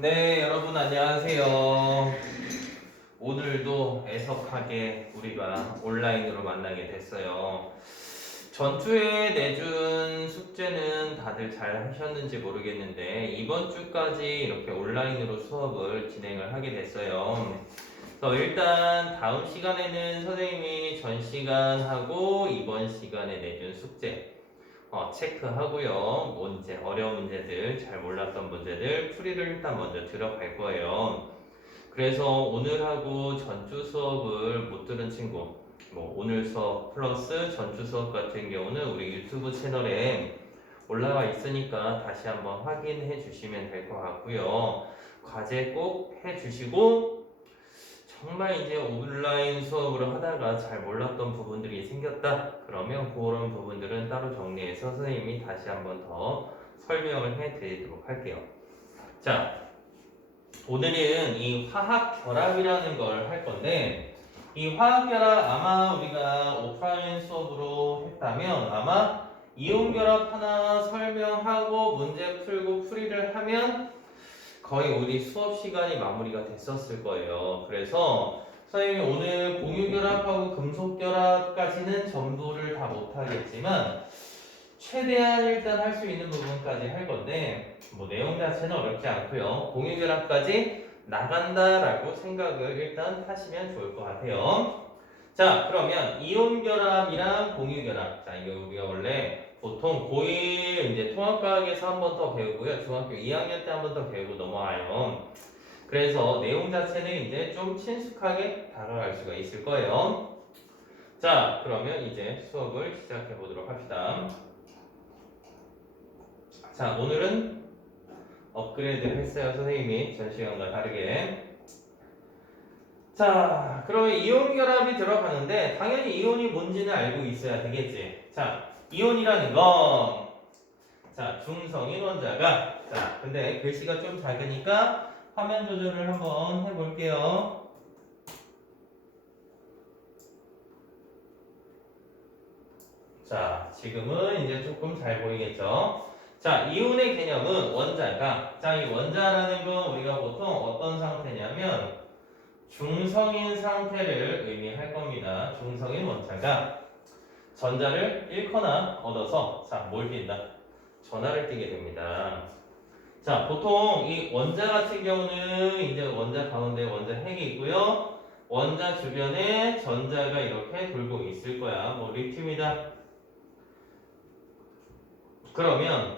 네, 여러분 안녕하세요. 오늘도 애석하게 우리가 온라인으로 만나게 됐어요. 전주에 내준 숙제는 다들 잘 하셨는지 모르겠는데 이번 주까지 이렇게 온라인으로 수업을 진행을 하게 됐어요. 그래서 일단 다음 시간에는 선생님이 전 시간하고 이번 시간에 내준 숙제 체크하고요. 문제, 어려운 문제들, 잘 몰랐던 문제들, 풀이를 일단 먼저 들어갈 거예요. 그래서 오늘하고 전주 수업을 못 들은 친구, 오늘 수업 플러스 전주 수업 같은 경우는 우리 유튜브 채널에 올라와 있으니까 다시 한번 확인해 주시면 될 것 같고요. 과제 꼭 해주시고, 정말 이제 온라인 수업으로 하다가 잘 몰랐던 부분들이 생겼다. 그러면 그런 부분들은 따로 정리해서 선생님이 다시 한번 더 설명을 해 드리도록 할게요. 자, 오늘은 이 화학 결합이라는 걸 할 건데, 이 화학 결합 아마 우리가 오프라인 수업으로 했다면 아마 이온 결합 하나 설명하고 문제 풀고 풀이를 하면 거의 우리 수업 시간이 마무리가 됐었을 거예요. 그래서 선생님이 오늘 공유결합하고 금속결합까지는 전부를 다 못하겠지만 최대한 일단 할 수 있는 부분까지 할 건데 내용 자체는 어렵지 않고요. 공유결합까지 나간다라고 생각을 일단 하시면 좋을 것 같아요. 자, 그러면 이온결합이랑 공유결합. 자, 이거 우리가 원래 보통 고1 이제 통합과학에서 한 번 더 배우고요. 중학교 2학년 때 한 번 더 배우고 넘어와요. 그래서 내용 자체는 이제 좀 친숙하게 다가갈 수가 있을 거예요. 자, 그러면 이제 수업을 시작해 보도록 합시다. 자, 오늘은 업그레이드를 했어요. 선생님이 전 시간과 다르게. 자, 그러면 이온 결합이 들어가는데 당연히 이온이 뭔지는 알고 있어야 되겠지. 자, 이온이라는 건 자, 중성인 원자가 자, 근데 글씨가 좀 작으니까 화면 조절을 한번 해볼게요. 자, 지금은 이제 조금 잘 보이겠죠? 자, 이온의 개념은 원자가 자, 이 원자라는 건 우리가 보통 어떤 상태냐면 중성인 상태를 의미할 겁니다. 중성인 원자가 전자를 잃거나 얻어서 자, 뭘 띈다? 전하를 띠게 됩니다. 자, 보통 이 원자 같은 경우는 이제 원자 가운데 원자 핵이 있고요. 원자 주변에 전자가 이렇게 돌고 있을 거야. 리튬이다. 그러면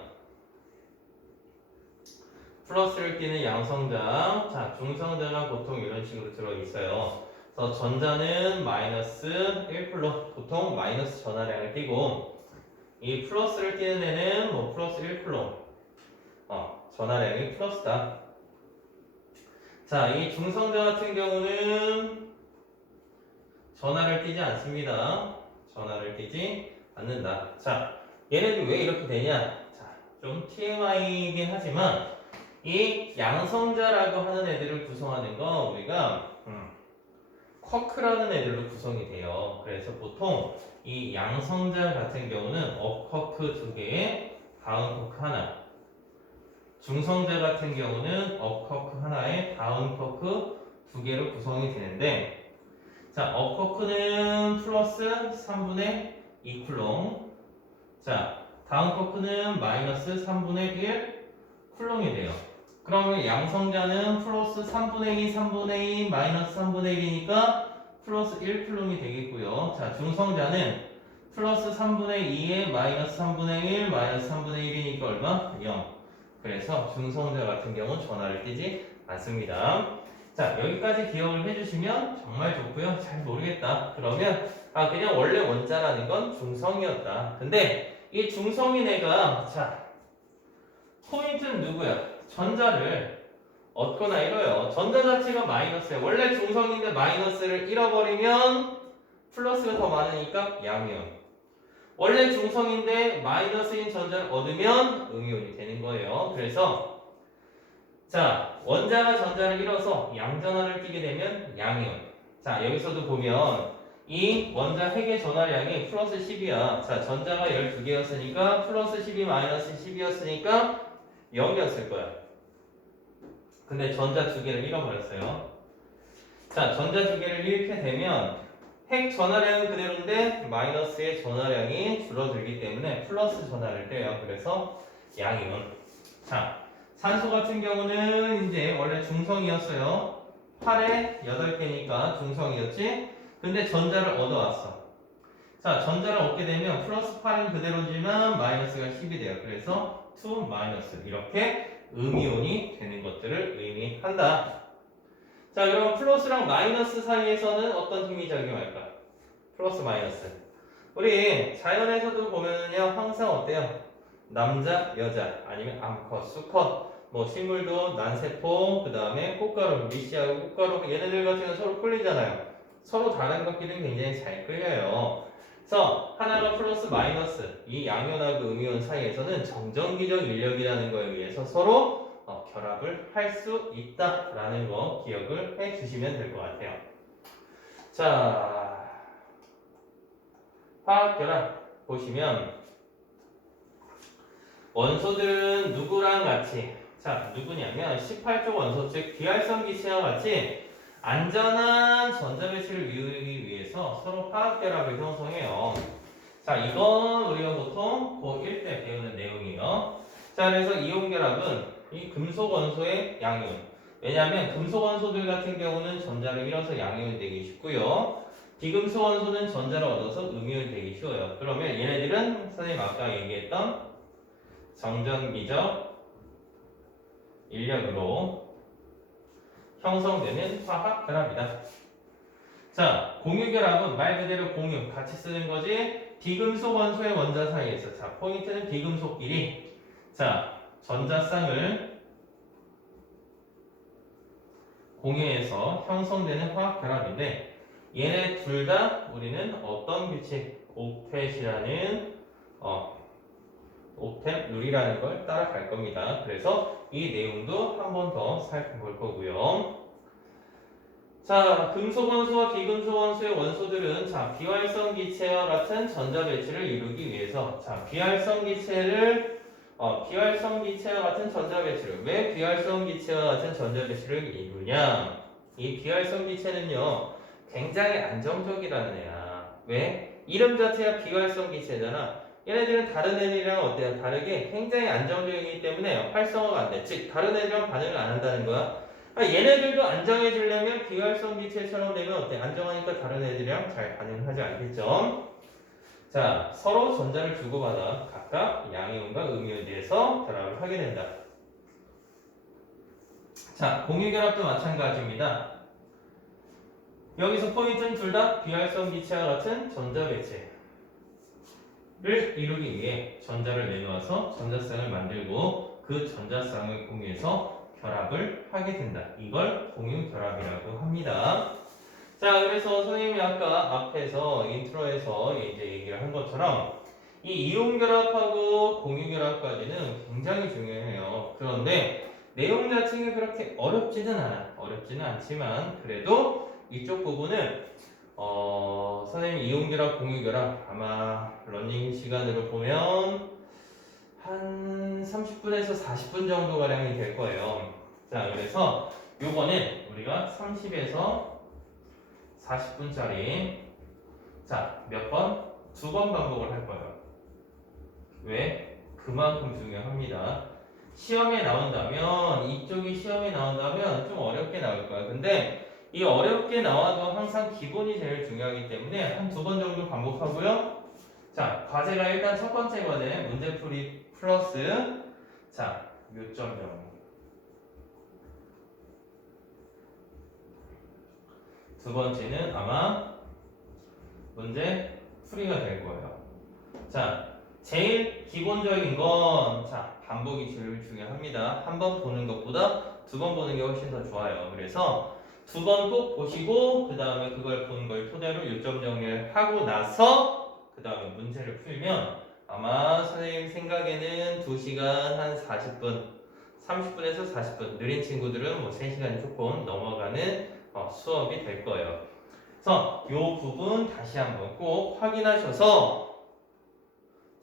플러스를 띠는 양성자, 자, 중성자가 보통 이런 식으로 들어있어요. 그래서 전자는 마이너스 1쿨롬, 보통 마이너스 전하량을 띠고, 이 플러스를 띠는 애는 플러스 1쿨롬, 전하량이 플러스다. 자, 이 중성자 같은 경우는 전하를 띠지 않습니다. 전하를 띠지 않는다. 자, 얘네들 왜 이렇게 되냐? 자, 좀 TMI이긴 하지만, 이 양성자라고 하는 애들을 구성하는 건 우리가 쿼크라는 애들로 구성이 돼요. 그래서 보통 이 양성자 같은 경우는 업쿼크 2개에 다운쿼크 하나, 중성자 같은 경우는 업쿼크 하나에 다운쿼크 2개로 구성이 되는데 자, 업쿼크는 플러스 3분의 2쿨롱, 자, 다운쿼크는 마이너스 3분의 1 쿨롱이 돼요. 그러면 양성자는 플러스 3분의 2, 3분의 2, 마이너스 3분의 1이니까 플러스 1쿨롱이 되겠고요. 자, 중성자는 플러스 3분의 2에 마이너스 3분의 1, 마이너스 3분의 1이니까 얼마? 0. 그래서 중성자 같은 경우는 전하를 띠지 않습니다. 자, 여기까지 기억을 해주시면 정말 좋고요. 잘 모르겠다. 그러면 그냥 원래 원자라는 건 중성이었다. 근데 이 중성인 애가 자, 포인트는 누구야? 전자를 얻거나 잃어요. 전자 자체가 마이너스야. 원래 중성인데 마이너스를 잃어버리면 플러스가 더 많으니까 양이온. 원래 중성인데 마이너스인 전자를 얻으면 음이온이 되는 거예요. 그래서 자, 원자가 전자를 잃어서 양전하를 띠게 되면 양이온. 자, 여기서도 보면 이 원자 핵의 전하량이 플러스 10이야. 자, 전자가 12개였으니까 플러스 12 마이너스 10이었으니까 0이었을 거야. 근데 전자 두 개를 잃어버렸어요. 자, 전자 두 개를 잃게 되면 핵 전하량은 그대로인데 마이너스의 전하량이 줄어들기 때문에 플러스 전하를 떼요. 그래서 양이온. 자, 산소 같은 경우는 이제 원래 중성이었어요. 8에 8개니까 중성이었지. 근데 전자를 얻어왔어. 자, 전자를 얻게 되면 플러스 8은 그대로지만 마이너스가 10이 돼요. 그래서 2 마이너스 이렇게 음이온이 되는 것들을 의미한다. 자, 그럼 플러스랑 마이너스 사이에서는 어떤 힘이 작용할까? 플러스 마이너스. 우리 자연에서도 보면은요, 항상 어때요? 남자, 여자, 아니면 암컷, 수컷, 뭐 식물도 난세포, 그 다음에 꽃가루, 미씨하고 꽃가루, 얘네들 같은 경우는 서로 끌리잖아요. 서로 다른 것끼리는 굉장히 잘 끌려요. 그래서 하나가 플러스 마이너스, 이 양이온하고 음이온 사이에서는 정전기적 인력이라는 거에 의해서 서로 결합을 할 수 있다라는 거 기억을 해 주시면 될 것 같아요. 자, 화학결합 보시면 원소들은 누구랑 같이, 자, 누구냐면 18조 원소, 즉 비활성 기체와 같이 안전한 전자배치를 이루기 위해서 서로 화학결합을 형성해요. 자, 이건 우리가 보통 고1 때 배우는 내용이에요. 자, 그래서 이온결합은 이 금속 원소의 양이온. 왜냐하면 금속 원소들 같은 경우는 전자를 잃어서 양이온이 되기 쉽고요. 비금속 원소는 전자를 얻어서 음이온이 되기 쉬워요. 그러면 얘네들은 선생님 아까 얘기했던 정전기적 인력으로 형성되는 화학결합이다. 자, 공유결합은 말 그대로 공유, 같이 쓰는 거지. 비금속 원소의 원자 사이에서. 자, 포인트는 비금속끼리. 자, 전자쌍을 공유해서 형성되는 화학결합인데 얘네 둘 다 우리는 어떤 규칙? 옥텟이라는 옥텟 룰이라는 걸 따라갈 겁니다. 그래서 이 내용도 한 번 더 살펴볼 거고요. 자, 금속 원소와 비금속 원소의 원소들은 자, 비활성 기체와 같은 전자 배치를 이루기 위해서 자, 비활성 기체와 같은 전자 배치를 왜 비활성 기체와 같은 전자 배치를 이루냐? 이 비활성 기체는요, 굉장히 안정적이라는 애야. 왜? 이름 자체가 비활성 기체잖아. 얘네들은 다른 애들이랑 어때요? 다르게 굉장히 안정적이기 때문에 활성화가 안 돼. 즉, 다른 애들이랑 반응을 안 한다는 거야. 얘네들도 안정해 주려면 비활성 기체처럼 되면 어때? 안정하니까 다른 애들이랑 잘 반응하지 않겠죠? 자, 서로 전자를 주고받아 각각 양이온과 음이온에 대해서 결합을 하게 된다. 자, 공유결합도 마찬가지입니다. 여기서 포인트는 둘 다 비활성 기체와 같은 전자 배치를 이루기 위해 전자를 내놓아서 전자쌍을 만들고 그 전자쌍을 공유해서 결합을 하게 된다. 이걸 공유결합이라고 합니다. 자, 그래서 선생님이 아까 앞에서 인트로에서 이제 얘기를 한 것처럼 이 이온결합하고 공유결합까지는 굉장히 중요해요. 그런데 내용 자체가 그렇게 어렵지는 않아. 어렵지는 않지만 그래도 이쪽 부분은 선생님 이온결합, 공유결합 아마 러닝 시간으로 보면 한 30분에서 40분 정도 가량이 될 거예요. 자, 그래서 요거는 우리가 30에서 40분짜리 자, 몇 번? 2번 반복을 할 거예요. 왜? 그만큼 중요합니다. 시험에 나온다면 이쪽이 시험에 나온다면 좀 어렵게 나올 거야. 근데 이 어렵게 나와도 항상 기본이 제일 중요하기 때문에 한 2번 정도 반복하고요. 자, 과제가 일단 첫 번째 과제 문제풀이 플러스 자, 요점 정리. 두 번째는 아마 문제 풀이가 될 거예요. 자, 제일 기본적인 건 자, 반복이 제일 중요합니다. 한 번 보는 것보다 2번 보는 게 훨씬 더 좋아요. 그래서 2번 꼭 보시고 그 다음에 그걸 본 걸 토대로 요점 정리를 하고 나서 그 다음에 문제를 풀면 아마 선생님 생각에는 2시간 한 40분 30분에서 40분 느린 친구들은 뭐 3시간이 조금 넘어가는 수업이 될 거예요. 그래서 이 부분 다시 한번 꼭 확인하셔서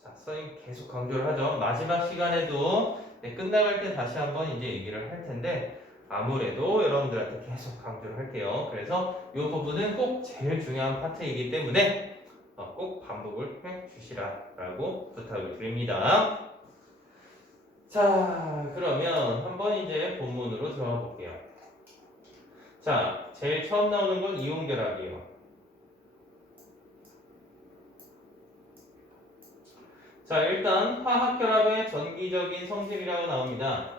자, 선생님 계속 강조를 하죠. 마지막 시간에도 끝나갈 때 다시 한번 이제 얘기를 할 텐데 아무래도 여러분들한테 계속 강조를 할게요. 그래서 이 부분은 꼭 제일 중요한 파트이기 때문에 꼭 반복을 해 주시라라고 부탁을 드립니다. 자, 그러면 한번 이제 본문으로 들어가 볼게요. 자, 제일 처음 나오는 건 이온결합이에요. 자, 일단 화학결합의 전기적인 성질이라고 나옵니다.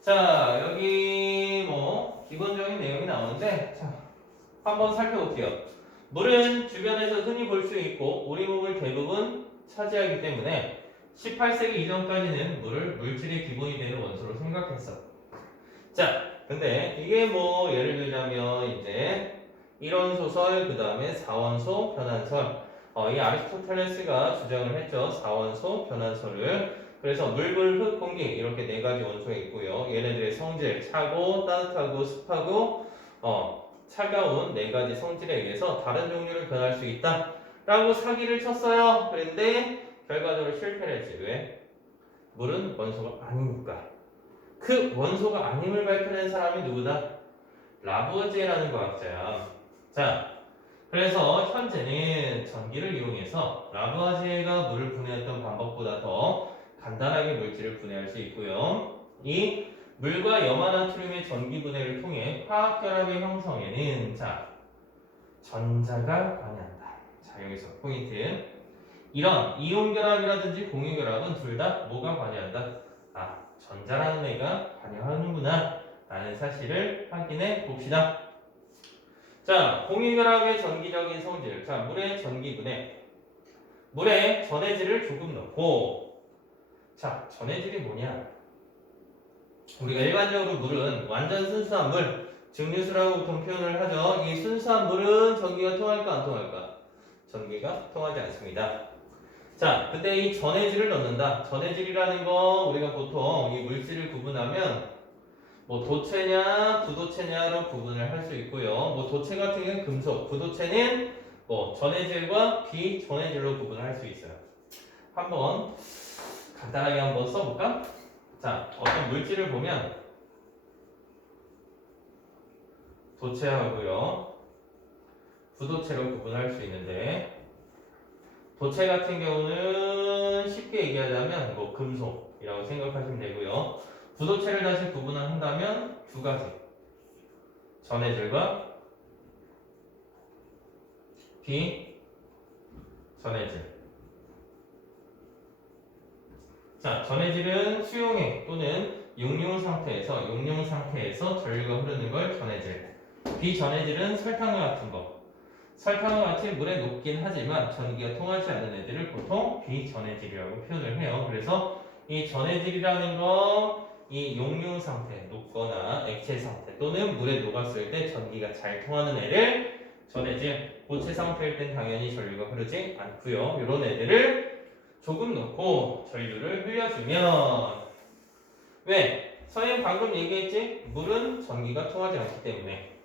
자, 여기 뭐 기본적인 내용이 나오는데 자, 한번 살펴볼게요. 물은 주변에서 흔히 볼 수 있고 우리 몸을 대부분 차지하기 때문에 18세기 이전까지는 물을 물질의 기본이 되는 원소로 생각했어. 자, 근데 이게 뭐 예를 들자면 이제 일원소설, 그 다음에 사원소, 변환설. 이 아리스토텔레스가 주장을 했죠. 사원소, 변환설을. 그래서 물, 불, 흙, 공기 이렇게 네 가지 원소가 있고요. 얘네들의 성질, 차고, 따뜻하고, 습하고, 차가운 네 가지 성질에 의해서 다른 종류를 변할 수 있다. 라고 사기를 쳤어요. 그런데 결과적으로 실패를 했지. 왜? 물은 원소가 아니니까. 그 원소가 아님을 밝혀낸 사람이 누구다? 라부어지에라는 과학자야. 자, 그래서 현재는 전기를 이용해서 라부아지에가 물을 분해했던 방법보다 더 간단하게 물질을 분해할 수 있고요. 이 물과 염화나트륨의 전기 분해를 통해 화학결합의 형성에는 자, 전자가 관여한다. 자, 여기서 포인트. 이런 이온결합이라든지 공유결합은 둘 다 뭐가 관여한다? 아, 전자라는 애가 관여하는구나 라는 사실을 확인해 봅시다. 자, 공유결합의 전기적인 성질. 자, 물의 전기분해. 물에 전해질을 조금 넣고. 자, 전해질이 뭐냐? 우리가 일반적으로 물은 완전 순수한 물, 증류수라고 보통 표현을 하죠. 이 순수한 물은 전기가 통할까 안 통할까? 전기가 통하지 않습니다. 자, 근데 이 전해질을 넣는다. 전해질이라는 거 우리가 보통 이 물질을 구분하면 뭐 도체냐 부도체냐로 구분을 할 수 있고요. 뭐 도체 같은 경우는 금속, 부도체는 뭐 전해질과 비전해질로 구분을 할 수 있어요. 한번 간단하게 한번 써볼까? 자, 어떤 물질을 보면 도체하고요, 부도체로 구분할 수 있는데 도체 같은 경우는 쉽게 얘기하자면 뭐 금속이라고 생각하시면 되고요. 부도체를 다시 구분을 한다면 두 가지. 전해질과 비전해질. 자, 전해질은 수용액 또는 용융 상태에서 전류가 흐르는 걸 전해질. 비전해질은 설탕과 같은 거. 설탕과 같이 물에 녹긴 하지만 전기가 통하지 않는 애들을 보통 비전해질이라고 표현을 해요. 그래서 이 전해질이라는 거, 이 용융 상태, 녹거나 액체 상태 또는 물에 녹았을 때 전기가 잘 통하는 애를 전해질. 고체 상태일 땐 당연히 전류가 흐르지 않고요. 이런 애들을 조금 넣고 전류를 흘려주면, 왜? 선생님 방금 얘기했지? 물은 전기가 통하지 않기 때문에.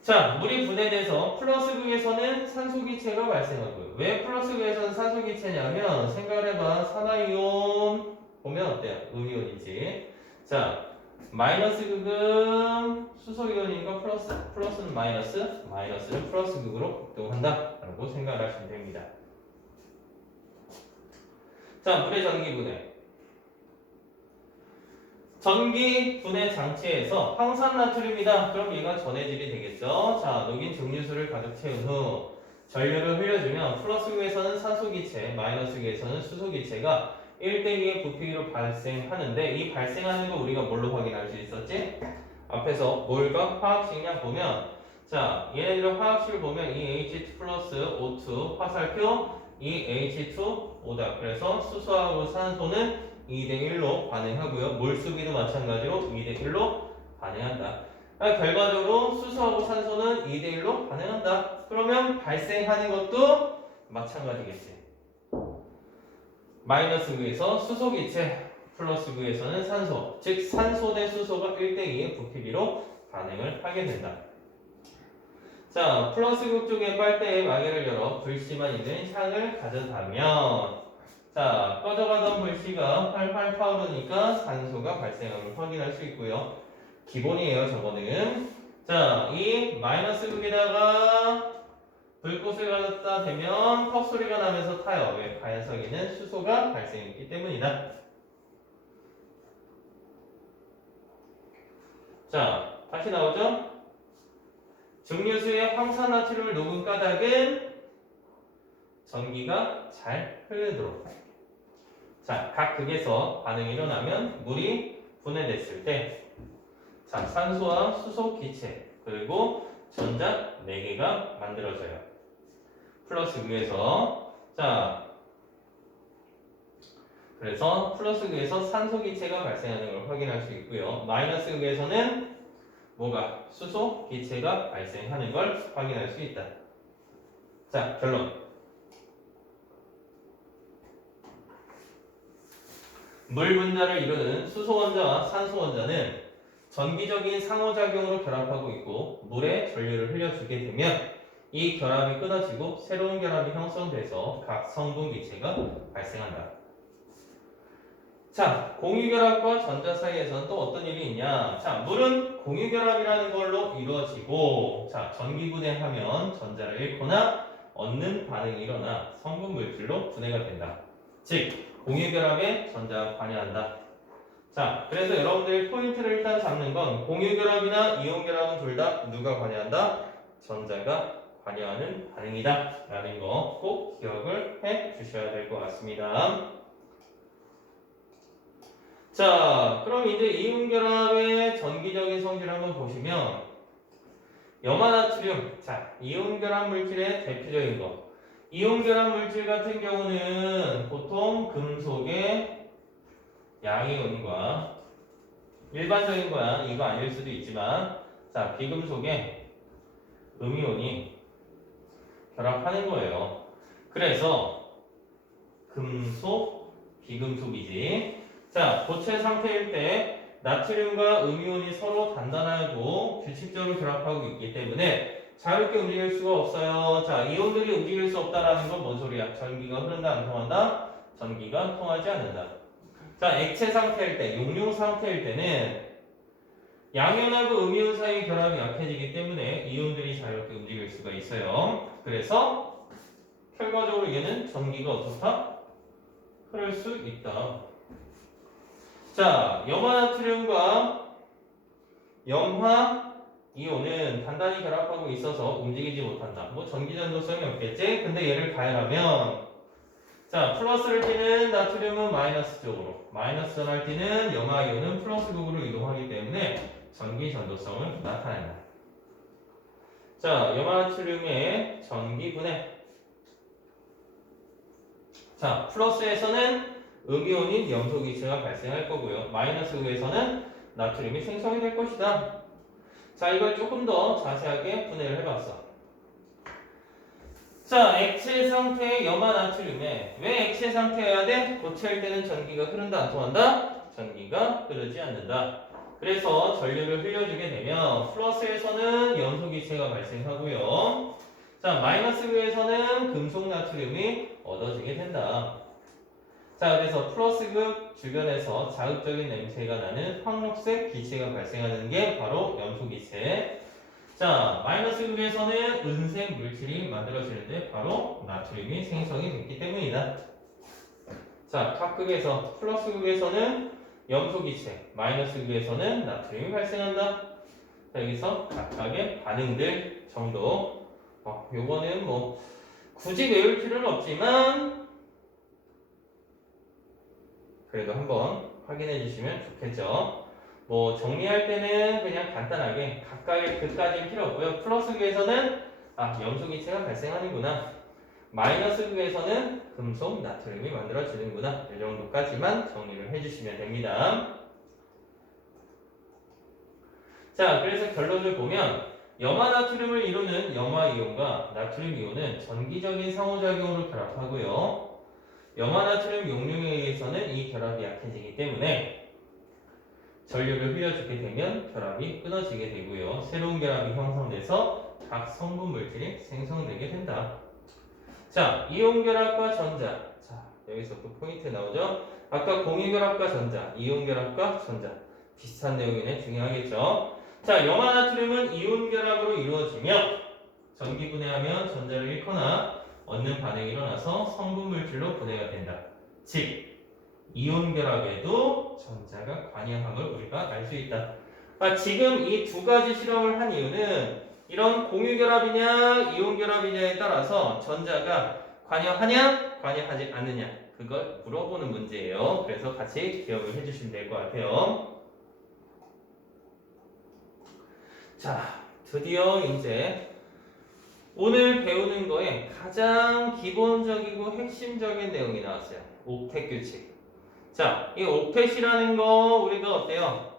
자, 물이 분해돼서 플러스극에서는 산소기체가 발생하고요. 왜 플러스극에서는 산소기체냐면 생각을 해봐. 산화이온 보면 어때요? 음이온이지. 자, 마이너스극은 수소이온인가 플러스는 마이너스는 플러스극으로 작동한다 라고 생각을 하시면 됩니다. 자, 물의 전기분해. 전기 분해 장치에서 황산나트륨이다. 그럼 얘가 전해질이 되겠죠. 자, 녹인 증류수를 가득 채운 후 전류를 흘려주면 플러스극에서는 산소기체, 마이너스극에서는 수소기체가 1대2의 부피로 발생하는데, 이 발생하는 거 우리가 뭘로 확인할 수 있었지? 앞에서 몰과 화학식량 보면, 자, 얘네들 화학식을 보면 이 H2 플러스 O2 화살표, 이 H2O다. 그래서 수소하고 산소는 2대1로 반응하고요. 몰수기도 마찬가지로 2대1로 반응한다. 결과적으로 수소하고 산소는 2대1로 반응한다. 그러면 발생하는 것도 마찬가지겠지. 마이너스극에서 수소기체, 플러스극에서는 산소, 즉 산소 대 수소가 1대2의 부피비로 반응을 하게 된다. 자, 플러스극 쪽의 빨대에 마개를 열어 불씨만 있는 향을 가져다면, 자, 꺼져가던 불씨가 활활 타오르니까 산소가 발생함을 확인할 수 있고요. 기본이에요, 저거는. 자, 이 마이너스 극에다가 불꽃을 갖다 대면 컵 소리가 나면서 타요. 왜? 가연석에는 수소가 발생했기 때문이다. 자, 다시 나오죠? 증류수에 황산나트륨을 녹은 까닭은 전기가 잘 흐르도록. 자, 각 극에서 반응이 일어나면 물이 분해됐을 때, 자, 산소와 수소 기체, 그리고 전자 4개가 만들어져요. 플러스 극에서, 자, 그래서 플러스 극에서 산소 기체가 발생하는 걸 확인할 수 있고요. 마이너스 극에서는 뭐가? 수소 기체가 발생하는 걸 확인할 수 있다. 자, 결론. 물 분자를 이루는 수소 원자와 산소 원자는 전기적인 상호작용으로 결합하고 있고 물에 전류를 흘려주게 되면 이 결합이 끊어지고 새로운 결합이 형성돼서 각 성분 기체가 발생한다. 자, 공유결합과 전자 사이에서는 또 어떤 일이 있냐? 자, 물은 공유결합이라는 걸로 이루어지고, 자, 전기분해하면 전자를 잃거나 얻는 반응이 일어나 성분 물질로 분해가 된다. 즉, 공유결합에 전자가 관여한다. 자, 그래서 여러분들이 포인트를 일단 잡는 건 공유결합이나 이온결합은 둘 다 누가 관여한다? 전자가 관여하는 반응이다. 라는 거 꼭 기억을 해 주셔야 될 것 같습니다. 자, 그럼 이제 이온결합의 전기적인 성질을 한번 보시면 염화나트륨, 자, 이온결합 물질의 대표적인 거. 이온결합 물질 같은 경우는 보통 금속의 양이온과 일반적인 거야. 이거 아닐 수도 있지만 자, 비금속의 음이온이 결합하는 거예요. 그래서 금속, 비금속이지. 자, 고체 상태일 때 나트륨과 음이온이 서로 단단하고 규칙적으로 결합하고 있기 때문에 자유롭게 움직일 수가 없어요. 자, 이온들이 움직일 수 없다라는 건 뭔 소리야? 전기가 흐른다, 안 통한다? 전기가 통하지 않는다. 자, 액체 상태일 때, 용융 상태일 때는 양이온하고 음이온 사이의 결합이 약해지기 때문에 이온들이 자유롭게 움직일 수가 있어요. 그래서 결과적으로 얘는 전기가 어떻다? 흐를 수 있다. 자, 염화나트륨과 염화 이온은 단단히 결합하고 있어서 움직이지 못한다. 뭐 전기 전도성이 없겠지? 근데 얘를 가열하면 자, 플러스를 띠는 나트륨은 마이너스 쪽으로, 마이너스 전할 띠는 염화 이온은 플러스 극으로 이동하기 때문에 전기 전도성을 나타낸다. 자, 염화나트륨의 전기 분해. 자, 플러스에서는 음이온인 염소기체가 발생할 거고요. 마이너스 극에서는 나트륨이 생성이 될 것이다. 자, 이걸 조금 더 자세하게 분해를 해봤어. 자, 액체 상태의 염화나트륨에 왜 액체 상태여야 돼? 고체일 때는 전기가 흐른다, 안 통한다? 전기가 흐르지 않는다. 그래서 전류를 흘려주게 되면 플러스에서는 염소기체가 발생하고요. 자, 마이너스 극에서는 금속 나트륨이 얻어지게 된다. 자, 그래서 플러스극 주변에서 자극적인 냄새가 나는 황록색 기체가 발생하는 게 바로 염소기체. 자, 마이너스 극에서는 은색 물질이 만들어지는데 바로 나트륨이 생성이 됐기 때문이다. 자, 각 극에서 플러스 극에서는 염소기체, 마이너스 극에서는 나트륨이 발생한다. 자, 여기서 각각의 반응들 정도. 요거는 뭐 굳이 외울 필요는 없지만 그래도 한번 확인해 주시면 좋겠죠. 뭐 정리할 때는 그냥 간단하게 각각의 극까지는 필요 없고요. 플러스 극에서는 염소기체가 발생하는구나. 마이너스 극에서는 금속 나트륨이 만들어지는구나. 이 정도까지만 정리를 해주시면 됩니다. 자, 그래서 결론을 보면 염화나트륨을 이루는 염화이온과 나트륨이온은 전기적인 상호작용으로 결합하고요. 염화나트륨 용융에 의해서는 이 결합이 약해지기 때문에 전류를 흘려주게 되면 결합이 끊어지게 되고요. 새로운 결합이 형성돼서 각 성분 물질이 생성되게 된다. 자, 이온 결합과 전자. 자, 여기서 또 포인트 나오죠. 아까 공유결합과 전자, 이온결합과 전자 비슷한 내용이네. 중요하겠죠. 자, 염화 나트륨은 이온결합으로 이루어지며 전기분해하면 전자를 잃거나 얻는 반응이 일어나서 성분물질로 분해가 된다. 즉 이온결합에도 전자가 관여함을 우리가 알 수 있다. 지금 이 두 가지 실험을 한 이유는 이런 공유결합이냐 이온결합이냐에 따라서 전자가 관여하냐 관여하지 않느냐 그걸 물어보는 문제예요. 그래서 같이 기억을 해주시면 될 것 같아요. 자, 드디어 이제 오늘 배우는 거에 가장 기본적이고 핵심적인 내용이 나왔어요. 옥텟 규칙. 자, 이 옥텟이라는 거 우리가 어때요?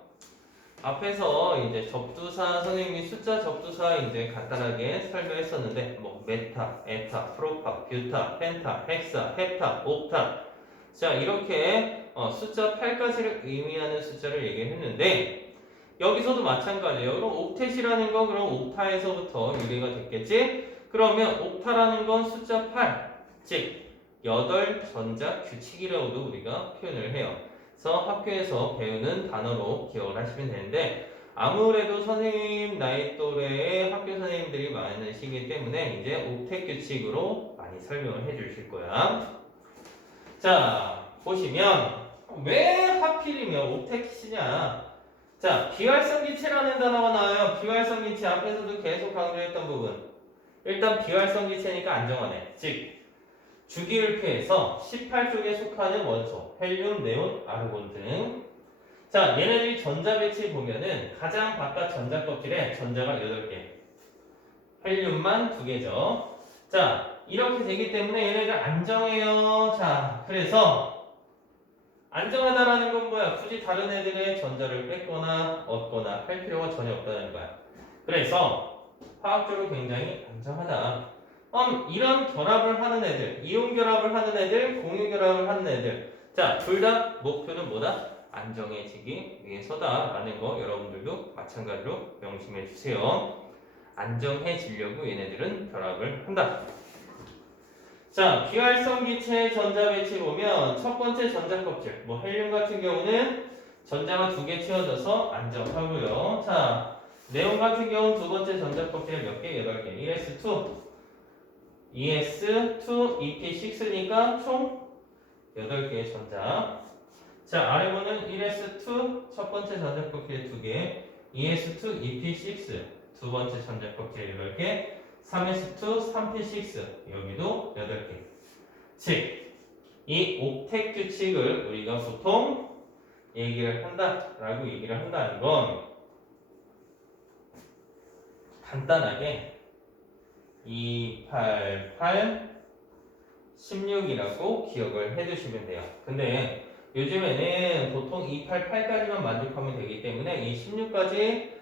앞에서 이제 접두사 선생님이 숫자 접두사 이제 간단하게 설명했었는데 뭐 메타, 에타, 프로파, 뷰타, 펜타, 헥사, 헵타, 옥타 자 이렇게 숫자 8가지를 의미하는 숫자를 얘기했는데 여기서도 마찬가지예요. 그럼 옥텟이라는 건 그럼 옥타에서부터 유래가 됐겠지? 그러면 옥타라는 건 숫자 8, 즉 8전자 규칙이라고도 우리가 표현을 해요. 그래서 학교에서 배우는 단어로 기억을 하시면 되는데 아무래도 선생님 나이 또래의 학교 선생님들이 많으시기 때문에 이제 옥텟 규칙으로 많이 설명을 해 주실 거야. 자, 보시면 왜 하필이면 옥텟이냐? 자, 비활성기체라는 단어가 나와요. 비활성기체 앞에서도 계속 강조했던 부분. 일단 비활성기체니까 안정하네. 즉 주기율표에서 18쪽에 속하는 원소, 헬륨, 네온, 아르곤 등. 자, 얘네들이 전자 배치 보면은 가장 바깥 전자 껍질에 전자가 8개, 헬륨만 2개죠. 자, 이렇게 되기 때문에 얘네들 안정해요. 자, 그래서 안정하다라는 건 뭐야? 굳이 다른 애들의 전자를 뺏거나 얻거나 할 필요가 전혀 없다는 거야. 그래서 화학적으로 굉장히 안정하다. 이런 결합을 하는 애들, 이온 결합을 하는 애들, 공유 결합을 하는 애들. 자, 둘 다 목표는 뭐다? 안정해지기 위해서다라는 거 여러분들도 마찬가지로 명심해 주세요. 안정해지려고 얘네들은 결합을 한다. 자, 비활성기체 전자 배치 보면 첫 번째 전자 껍질, 뭐 헬륨 같은 경우는 전자가 2개 채워져서 안정하고요. 자, 네온 같은 경우는 두 번째 전자 껍질에 몇 개? 8개. ES2. ES2, EP6니까 총 8개의 전자. 자, 아래보는 1S2 첫 번째 전자 껍질에 2개, ES2, EP6 두 번째 전자 껍질에 8개, 3S2, 3P6 여기도 8개. 즉, 이 옥텟 규칙을 우리가 보통 얘기를 한다라고 얘기를 한다는 건 간단하게 2, 8, 8, 16이라고 기억을 해두시면 돼요. 근데 요즘에는 보통 2, 8, 8까지만 만족하면 되기 때문에 이 16까지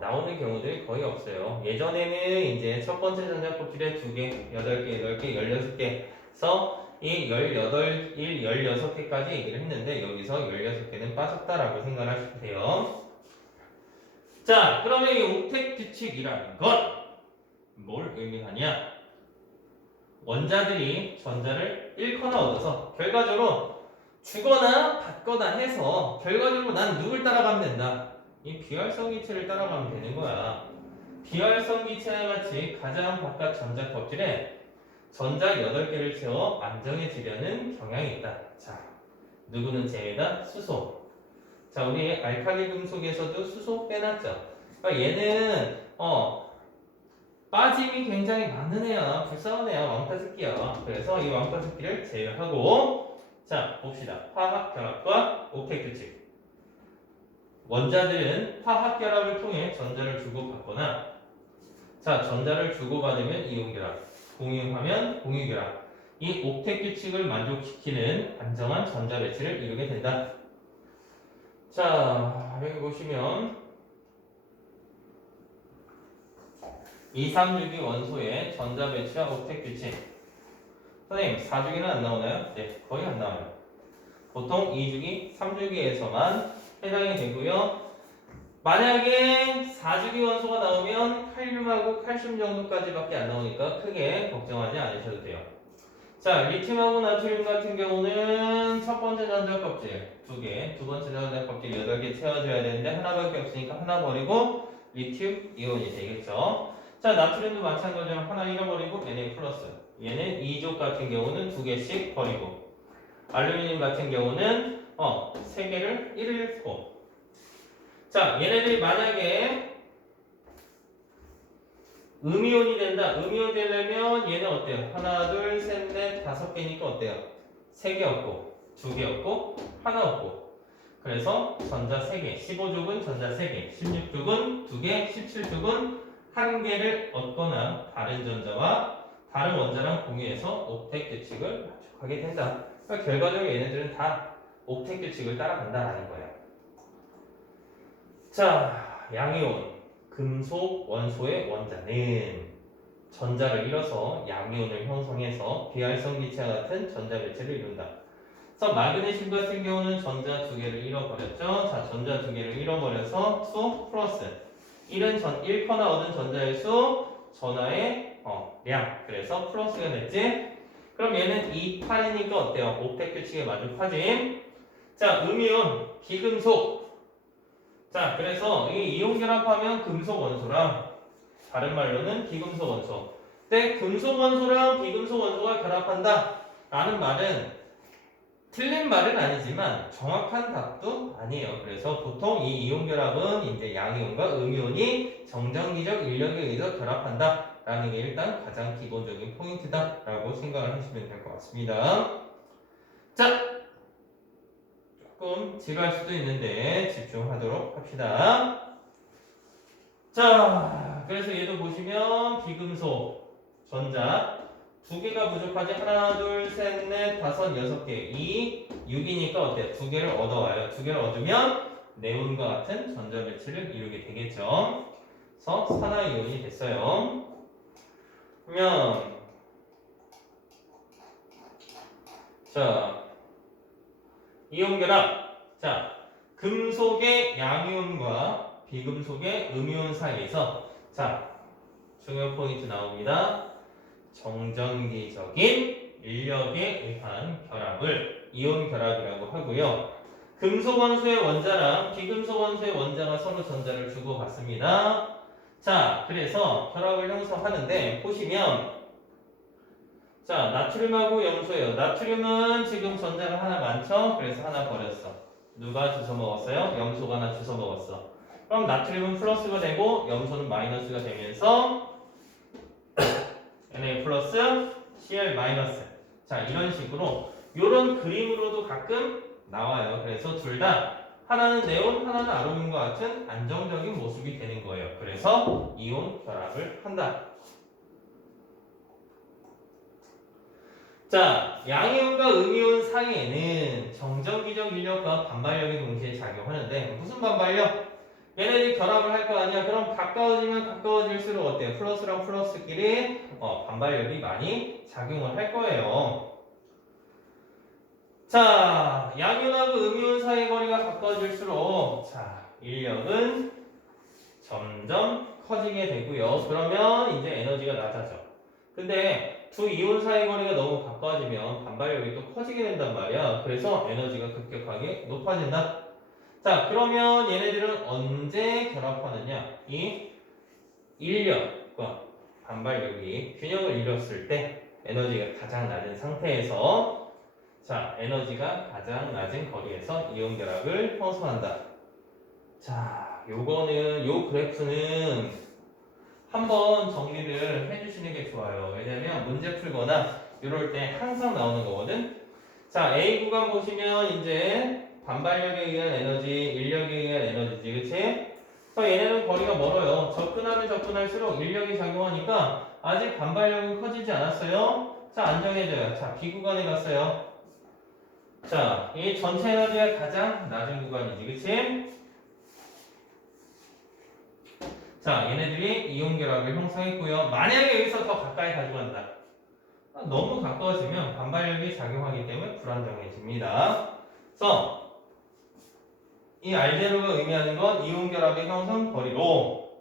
나오는 경우들이 거의 없어요. 예전에는 이제 첫 번째 전자 껍질에 2개, 8개, 8개, 16개에서 이 18, 16개까지 얘기를 했는데 여기서 16개는 빠졌다라고 생각하시면 돼요. 자, 그러면 이 옥텟 규칙이라는 건 뭘 의미하냐? 원자들이 전자를 잃거나 얻어서 결과적으로 주거나 받거나 해서 결과적으로 난 누굴 따라가면 된다? 이 비활성기체를 따라가면 되는 거야. 비활성기체와 같이 가장 바깥 전자 껍질에 전자 8개를 채워 안정해지려는 경향이 있다. 자, 누구는 제외다? 수소. 자, 우리 알칼리 금속에서도 수소 빼놨죠. 그러니까 얘는 빠짐이 굉장히 많은 애야. 불쌍한 애야. 왕따 새끼야. 그래서 이 왕따 새끼를 제외하고 자, 봅시다. 화학 결합과 옥텟 규칙. 원자들은 화학 결합을 통해 전자를 주고받거나 자, 전자를 주고받으면 이온 결합, 공유하면 공유 결합. 이 옥텟 규칙을 만족시키는 안정한 전자 배치를 이루게 된다. 자, 여기 보시면 2, 3주기 원소의 전자 배치와 옥텟 규칙. 선생님, 4주기는 안 나오나요? 네, 거의 안 나와요. 보통 2주기, 3주기에서만 해당이 되고요. 만약에 4주기 원소가 나오면 칼륨하고 칼슘 정도까지밖에 안 나오니까 크게 걱정하지 않으셔도 돼요. 자, 리튬하고 나트륨 같은 경우는 첫 번째 전자 껍질 2개, 두 번째 전자 껍질 8개 채워줘야 되는데 하나밖에 없으니까 하나 버리고 리튬 이온이 되겠죠. 자, 나트륨도 마찬가지로 하나 잃어버리고 Na 플러스. 얘는 2족 같은 경우는 2개씩 버리고. 알루미늄 같은 경우는 3개를 잃고. 자, 얘네들이 만약에 음이온이 된다. 음이온 되려면 얘는 어때요? 하나, 둘, 셋, 넷, 5개니까 어때요? 3개 없고, 2개 없고, 하나 없고. 그래서 전자 3개, 15족은 전자 3개, 16족은 2개, 17족은 1개를 얻거나 다른 전자와 다른 원자랑 공유해서 옥텟 규칙을 만족하게 된다. 그러니까 결과적으로 얘네들은 다 옥텟 규칙을 따라간다라는 거예요. 자, 양이온. 금속 원소의 원자는 전자를 잃어서 양이온을 형성해서 비활성 기체와 같은 전자 배치를 이룬다. 그래서 마그네슘 같은 경우는 전자 2개를 잃어버렸죠. 자, 전자 2개를 잃어버려서 2 플러스 1커나 얻은 전자의 수, 전하의 량. 그래서 플러스가 됐지. 그럼 얘는 2, 8이니까 어때요? 옥텟 규칙에 만족하지. 자, 음이온, 비금속. 자, 그래서 이 이온 결합하면 금속 원소랑 다른 말로는 비금속 원소. 근데 금속 원소랑 비금속 원소가 결합한다 라는 말은 틀린 말은 아니지만 정확한 답도 아니에요. 그래서 보통 이 이온 결합은 이제 양이온과 음이온이 정전기적 인력에 의해서 결합한다 라는 게 일단 가장 기본적인 포인트다 라고 생각을 하시면 될 것 같습니다. 자, 조금 지루할 수도 있는데 집중하도록 합시다. 자, 그래서 얘도 보시면 비금속 전자 2개가 부족하지. 하나, 둘, 셋, 넷, 5, 6개. 2, 6이니까 어때요? 2개를 얻어와요. 2개를 얻으면 네온과 같은 전자 배치를 이루게 되겠죠. 그래서 산화이온이 됐어요. 그러면 자, 이온 결합. 자, 금속의 양이온과 비금속의 음이온 사이에서 자, 중요 포인트 나옵니다. 정전기적인 인력에 의한 결합을 이온 결합이라고 하고요. 금속 원소의 원자랑 비금속 원소의 원자가 서로 전자를 주고받습니다. 자, 그래서 결합을 형성하는데 보시면 자, 나트륨하고 염소예요. 나트륨은 지금 전자가 하나 많죠? 그래서 하나 버렸어. 누가 주워 먹었어요? 염소가 하나 주워 먹었어. 그럼 나트륨은 플러스가 되고 염소는 마이너스가 되면서 Na 플러스 Cl 마이너스. 자, 이런 식으로 이런 그림으로도 가끔 나와요. 그래서 둘 다 하나는 네온, 하나는 아르곤과 같은 안정적인 모습이 되는 거예요. 그래서 이온 결합을 한다. 자, 양이온과 음이온 사이에는 정전기적 인력과 반발력이 동시에 작용하는데 무슨 반발력? 얘네들이 결합을 할 거 아니야. 그럼 가까워지면 가까워질수록 어때요? 플러스랑 플러스끼리 반발력이 많이 작용을 할 거예요. 자, 양이온하고 음이온 사이 거리가 가까워질수록 자, 인력은 점점 커지게 되고요. 그러면 이제 에너지가 낮아져. 근데 두 이온 사이 거리가 너무 가까워지면 반발력이 또 커지게 된단 말이야. 그래서 에너지가 급격하게 높아진다. 자, 그러면 얘네들은 언제 결합하느냐? 이 인력과 반발력이 균형을 이뤘을 때 에너지가 가장 낮은 상태에서 자, 에너지가 가장 낮은 거리에서 이온 결합을 형성한다. 자, 요거는 요 그래프는 한번 정리를 해주시는 게 좋아요. 왜냐면 문제 풀거나 이럴 때 항상 나오는 거거든. 자, A 구간 보시면 이제 반발력에 의한 에너지, 인력에 의한 에너지지, 그치? 그래서 얘네는 거리가 멀어요. 접근하면 접근할수록 인력이 작용하니까 아직 반발력은 커지지 않았어요. 자, 안정해져요. 자, B 구간에 갔어요. 자, 이 전체 에너지가 가장 낮은 구간이지, 그치? 자, 얘네들이 이온 결합을 형성했고요. 만약에 여기서 더 가까이 가져간다. 너무 가까워지면 반발력이 작용하기 때문에 불안정해집니다. 그래서 이 R0가 의미하는 건 이온 결합의 형성 거리로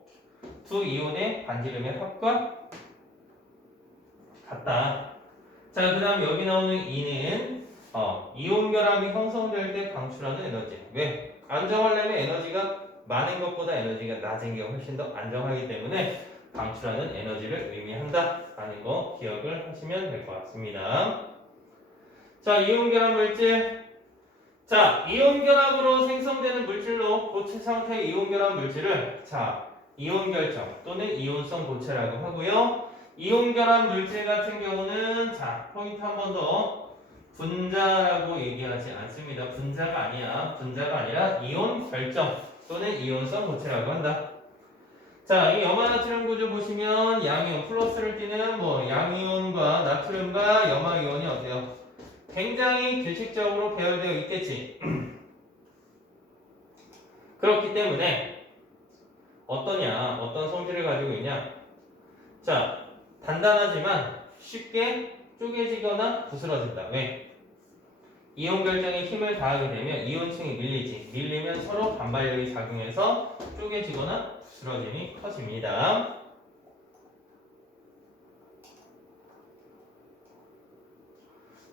두 이온의 반지름의 합과 같다. 자, 그 다음 여기 나오는 E는 이온 결합이 형성될 때 방출하는 에너지. 왜? 안정하려면 에너지가 많은 것보다 에너지가 낮은 게 훨씬 더 안정하기 때문에 방출하는 에너지를 의미한다라는 거 기억을 하시면 될 것 같습니다. 자, 이온 결합 물질. 자, 이온 결합으로 생성되는 물질로 고체 상태의 이온 결합 물질을 이온 결정 또는 이온성 고체라고 하고요. 이온 결합 물질 같은 경우는 포인트 한 번 더. 분자라고 얘기하지 않습니다. 분자가 아니라 이온 결정 또는 이온성 고체라고 한다. 자, 이 염화나트륨 구조 보시면 양이온 플러스를 띠는 양이온과 나트륨과 염화이온이 어때요? 굉장히 규칙적으로 배열되어 있겠지. 그렇기 때문에 어떤 성질을 가지고 있냐? 자, 단단하지만 쉽게 쪼개지거나 부스러진다. 왜? 이온 결정에 힘을 가하게 되면 이온층이 밀리면 서로 반발력이 작용해서 쪼개지거나 부스러짐이 커집니다.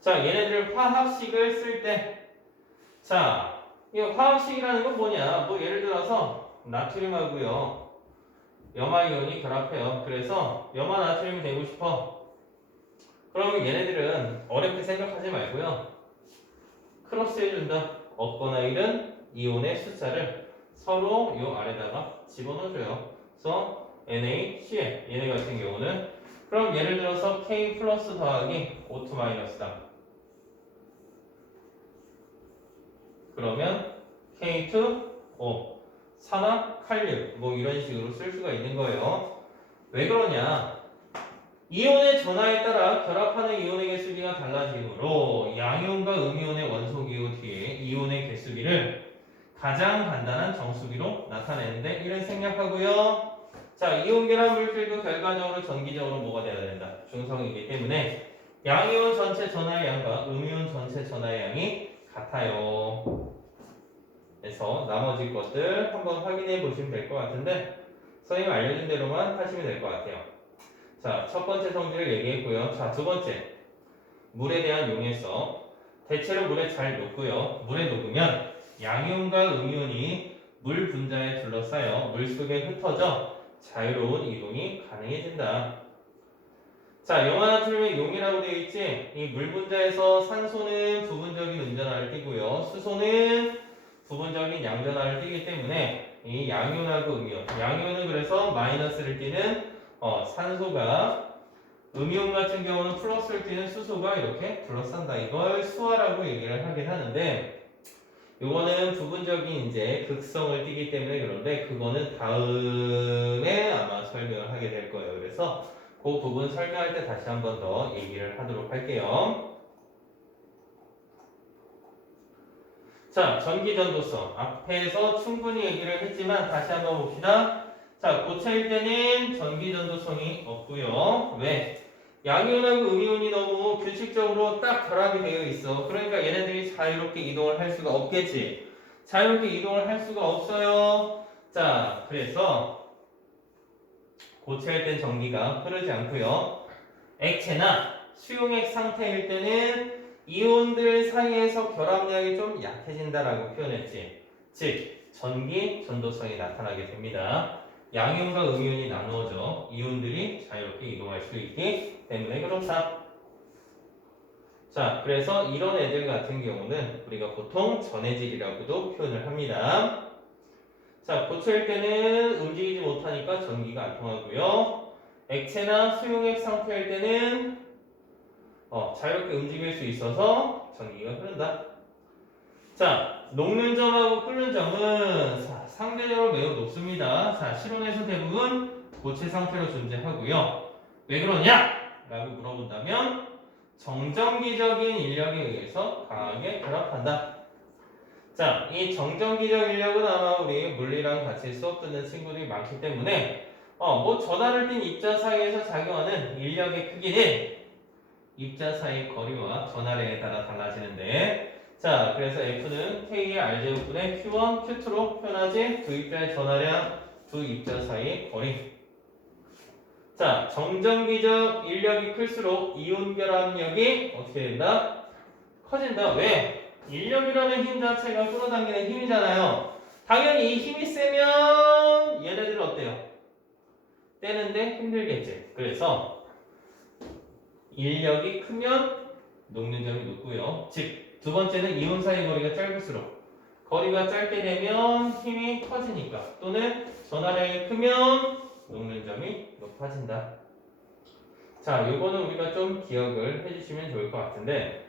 자, 얘네들 화학식을 쓸 때, 이 화학식이라는 건 뭐냐? 예를 들어서 나트륨하고요, 염화이온이 결합해요. 그래서 염화나트륨이 되고 싶어. 그러면 얘네들은 어렵게 생각하지 말고요. 크로스 해준다. 얻거나 잃은 이온의 숫자를 서로 요 아래다가 집어넣어줘요. 그래서 NaCl 얘네 같은 경우는 그럼 예를 들어서 K 플러스 더하기 O2 마이너스다. 그러면 K2O 산화 칼륨 이런 식으로 쓸 수가 있는 거예요. 왜 그러냐? 이온의 전하에 따라 결합하는 이온의 개수비가 달라지므로 양이온과 음이온의 원소기호 뒤에 이온의 개수비를 가장 간단한 정수비로 나타내는데 이를 생략하고요. 자, 이온 결합 물질도 결과적으로 전기적으로 뭐가 돼야 된다? 중성이기 때문에 양이온 전체 전하의 양과 음이온 전체 전하의 양이 같아요. 그래서 나머지 것들 한번 확인해 보시면 될 것 같은데 선생님이 알려준 대로만 하시면 될 것 같아요. 자, 첫 번째 성질을 얘기했고요. 자, 두 번째. 물에 대한 용해성. 대체로 물에 잘 녹고요. 물에 녹으면 양이온과 음이온이 물 분자에 둘러싸여 물 속에 흩어져 자유로운 이동이 가능해진다. 자, 염화나트륨의 용이라고 되어 있지? 이 물 분자에서 산소는 부분적인 음전하를 띠고요. 수소는 부분적인 양전하를 띠기 때문에 이 양이온하고 음이온. 양이온은 그래서 마이너스를 띠는 산소가 음이온 같은 경우는 플러스를 띠는 수소가 이렇게 둘러싼다. 이걸 수화라고 얘기를 하긴 하는데 요거는 부분적인 극성을 띠기 때문에 그런데 그거는 다음에 아마 설명을 하게 될 거예요. 그래서 그 부분 설명할 때 다시 한 번 더 얘기를 하도록 할게요. 자, 전기전도성. 앞에서 충분히 얘기를 했지만 다시 한번 봅시다. 자, 고체일 때는 전기전도성이 없고요. 왜? 양이온하고 음이온이 너무 규칙적으로 딱 결합이 되어 있어. 그러니까 얘네들이 자유롭게 이동을 할 수가 없겠지. 자유롭게 이동을 할 수가 없어요. 자, 그래서 고체일 땐 전기가 흐르지 않고요. 액체나 수용액 상태일 때는 이온들 사이에서 결합량이 좀 약해진다라고 표현했지. 즉, 전기 전도성이 나타나게 됩니다. 양이온과 음이온이 나누어져 이온들이 자유롭게 이동할 수 있기 때문에 그렇다. 자, 그래서 이런 애들 같은 경우는 우리가 보통 전해질이라고도 표현을 합니다. 자, 고체일 때는 움직이지 못하니까 전기가 안 통하고요. 액체나 수용액 상태일 때는 자유롭게 움직일 수 있어서 전기가 흐른다. 자, 녹는 점하고 끓는 점은 상대적으로 매우 높습니다. 자, 실온에서 대부분 고체 상태로 존재하고요. 왜 그러냐? 라고 물어본다면 정전기적인 인력에 의해서 강하게 결합한다. 자, 이 정전기적 인력은 아마 우리 물리랑 같이 수업 듣는 친구들이 많기 때문에 전하를 띤 입자 사이에서 작용하는 인력의 크기는 입자 사이 거리와 전하량에 따라 달라지는데 자, 그래서 F는 K의 R제곱분의 Q1, Q2로 표현하지 두 입자의 전하량, 두 입자 사이 거리. 자, 정전기적 인력이 클수록 이온 결합력이 어떻게 된다? 커진다. 왜? 인력이라는 힘 자체가 끌어당기는 힘이잖아요. 당연히 이 힘이 세면 얘네들은 어때요? 떼는데 힘들겠지. 그래서 인력이 크면 녹는 점이 높고요. 즉, 두 번째는 이온 사이 거리가 짧을수록 거리가 짧게 되면 힘이 커지니까 또는 전하량이 크면 녹는 점이 높아진다. 자, 요거는 우리가 좀 기억을 해주시면 좋을 것 같은데,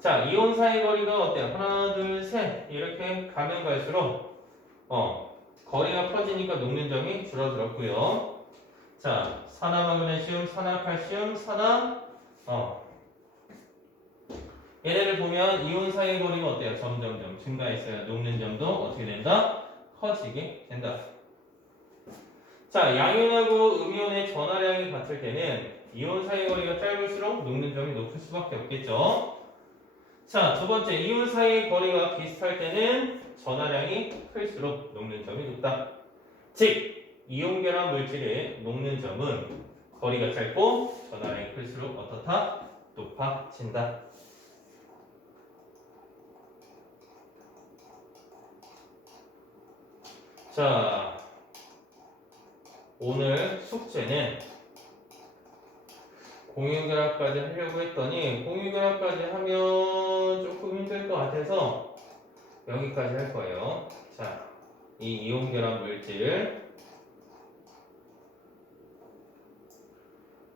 자, 이온 사이 거리가 어때요? 하나, 둘, 셋 이렇게 가면 갈수록 거리가 커지니까 녹는 점이 줄어들었고요. 자, 산화마그네슘, 산화칼슘, 얘네를 보면 이온 사이 거리가 어때요? 점점점 증가했어요. 녹는 점도 어떻게 된다? 커지게 된다. 자, 양이온하고 음이온의 전하량이 같을 때는 이온 사이 거리가 짧을수록 녹는 점이 높을 수밖에 없겠죠. 자, 두 번째, 이온 사이 거리가 비슷할 때는 전하량이 클수록 녹는 점이 높다. 즉, 이온 결합 물질의 녹는 점은 거리가 짧고 전하량이 클수록 어떻다? 높아진다. 자, 오늘 숙제는 공유결합까지 하려고 했더니 공유결합까지 하면 조금 힘들 것 같아서 여기까지 할 거예요. 자, 이 이온결합 물질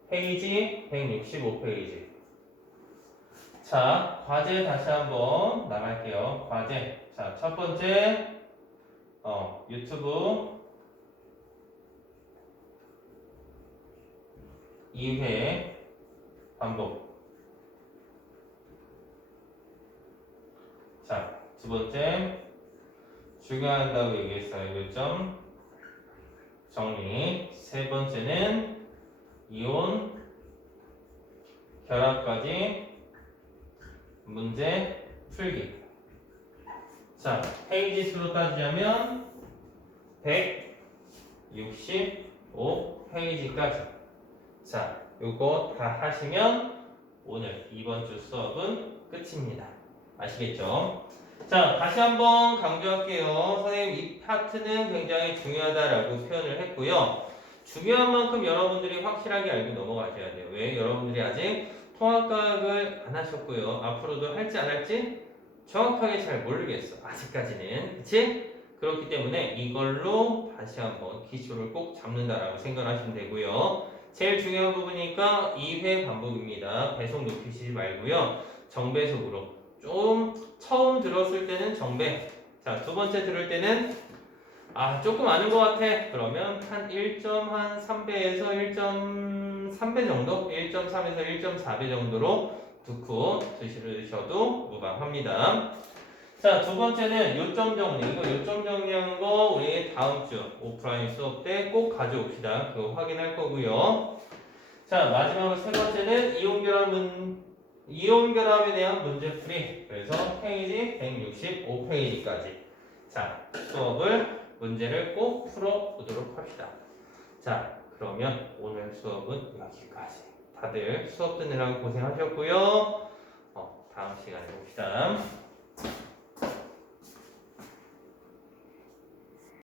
페이지 165페이지. 자, 과제 다시 한번 나갈게요. 과제. 자, 첫 번째 유튜브 2회 반복. 자, 두 번째 중요한다고 얘기했어요. 요점 정리. 세 번째는 이온 결합까지 문제 풀기. 자, 페이지 수로 따지자면 165페이지까지. 자, 요거 다 하시면 오늘 이번 주 수업은 끝입니다. 아시겠죠? 자, 다시 한번 강조할게요. 선생님, 이 파트는 굉장히 중요하다라고 표현을 했고요. 중요한 만큼 여러분들이 확실하게 알고 넘어가셔야 돼요. 왜? 여러분들이 아직 통합과학을 안 하셨고요. 앞으로도 할지 안 할지 정확하게 잘 모르겠어. 아직까지는. 그치? 그렇기 때문에 이걸로 다시 한번 기초를 꼭 잡는다라고 생각하시면 되고요. 제일 중요한 부분이니까 2회 반복입니다. 배속 높이시지 말고요. 정배속으로. 좀 처음 들었을 때는 정배. 자, 두 번째 들을 때는 조금 아는 것 같아. 그러면 한 1.3배에서 1.3배 정도? 1.3에서 1.4배 정도로 듣고 드셔도 무방합니다. 자, 두 번째는 요점 정리. 이거 요점 정리한 거 우리 다음 주 오프라인 수업 때 꼭 가져옵시다. 그거 확인할 거고요. 자, 마지막으로 세 번째는 이온 결합에 대한 문제풀이. 그래서 페이지 165페이지까지. 자, 문제를 꼭 풀어보도록 합시다. 자, 그러면 오늘 수업은 여기까지. 다들 수업 듣느라고 고생하셨고요. 다음 시간에 봅시다.